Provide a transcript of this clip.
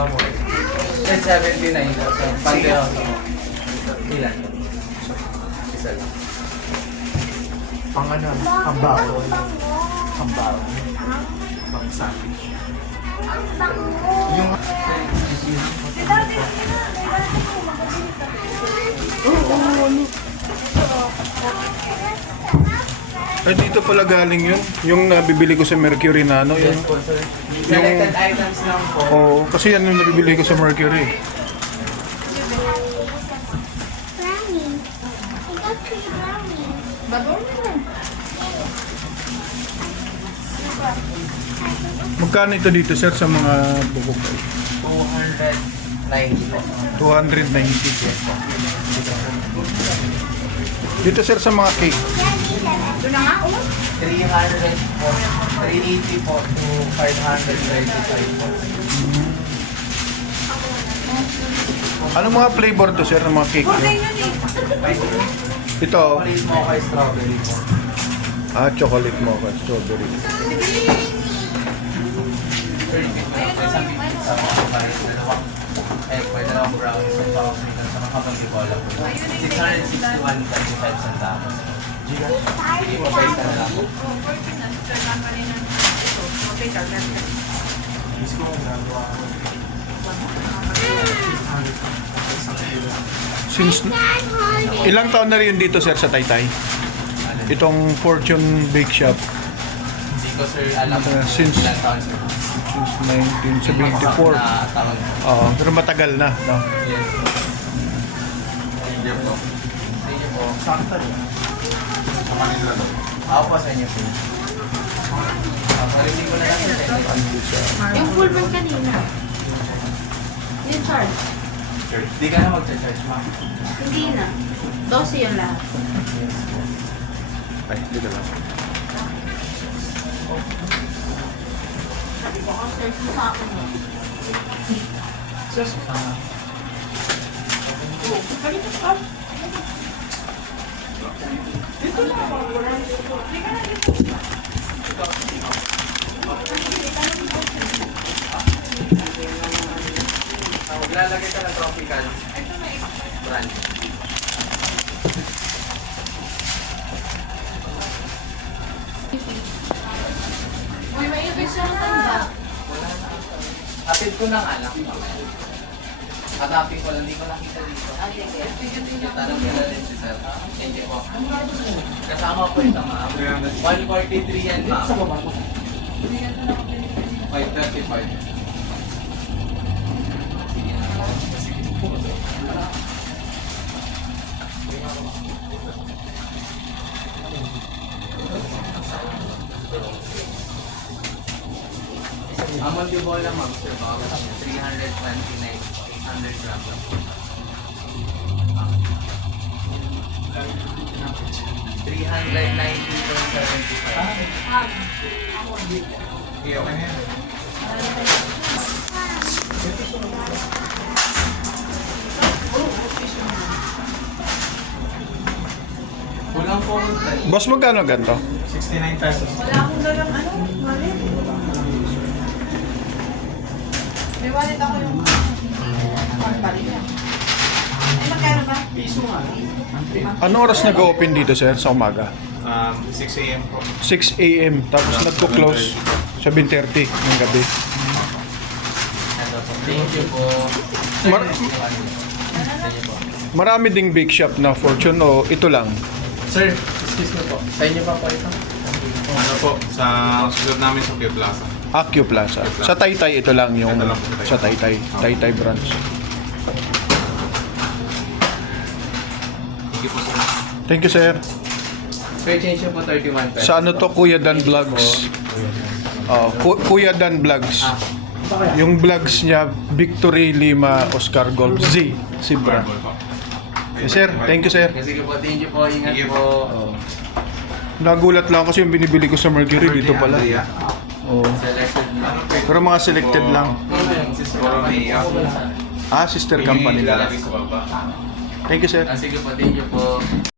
Mamoy. 79 po, sir. Panderosa po. Ilan? Isa lang. Pang ano, ang bawal. Ang bawal. Pang sandwich. Yung... Ay, dito pala galing yun. Yung nabibili ko sa Mercury na ano. Yes Yung, po, sir. Selected items lang po. oo, kasi yan yung nabibili ko sa Mercury. Brownie. I got 3 brownies. Magkano ito dito, sir, sa mga bubog? 290 po. 290. Dito, sir, sa mga cake. 300 po. 380 po to 535 po. Ano mga flavor to, sir, ng mga cake? Ito, Chocolate mocha strawberry po. chocolate mocha, strawberry. Isang pizza sa mga price, dalawang dalawang brownies at saka sa mga kabang-ibola po. 661.25 centavos. Hindi po ba isa na lang po? Since, ilang taon na rin dito, sir, sa Taytay? Itong Fortune Bake Shop. Hindi ko sir alam Since- ilang taon sir. Since Hindi ko 1974. na taon. Oo, pero matagal na, no? Yes po. Thank you po. Thank you po. Sakta rin. Ako po sa inyo po. Parinig ko na lang sa inyo. Yung full band kanina. Yung charge. Hindi ka na mag-charge, ma'am. Hindi na. 12 yung lahat. Ay, dito lang. Sabi ko, ang search mo sa akin. Lalagay ka ng tropical brand. Uy, may ibig siya ng tanda. Kapit ko na nga lang. Hanapin ko lang, hindi ko nakita dito. Tanong nila rin si sir. Thank you po. Kasama po ito, ma'am. 143 yan, ma'am. 535. Amon yung bola, ma'am, sir. 329, 800 grams lang po. 390.75. Okay na yan. Kulang po ang tayo. Boss, magkano ganito? 69 pesos. Wala akong dalang ano, wallet. May wallet ako yung balik yan. Ay, magkano ba? Piso nga. Ano oras nag-open dito, sir, sa umaga? 6 a.m. po. 6 a.m. Tapos nagko-close 7:30 ng gabi. Thank you po. Mar- Thank you po. Marami ding bake shop na Fortune o ito lang? Sir, excuse me po. Sa inyo pa po ito? Ano po, sa susunod namin sa Pure Plaza. Q Plaza. Sa Taytay ito lang yung Ito lang po, sa Taytay. Taytay branch. Thank you po sir. Thank you, sir. Fair change nyo po 31 pesos. Sa ano to, Kuya Dan Vlogs? Kuya Dan Vlogs. Yung vlogs niya, Victory Lima Oscar Gold Z. Sibra. Yes, sir. Thank you, sir. Sige po, thank you po. Ingat Thank you po. Nagulat lang kasi yung binibili ko sa Mercury dito pala. Oh. Selected na. Pero mga selected lang. Sister Sister company. Ilalagay sa baba. Thank you, sir. Sige po, thank you po.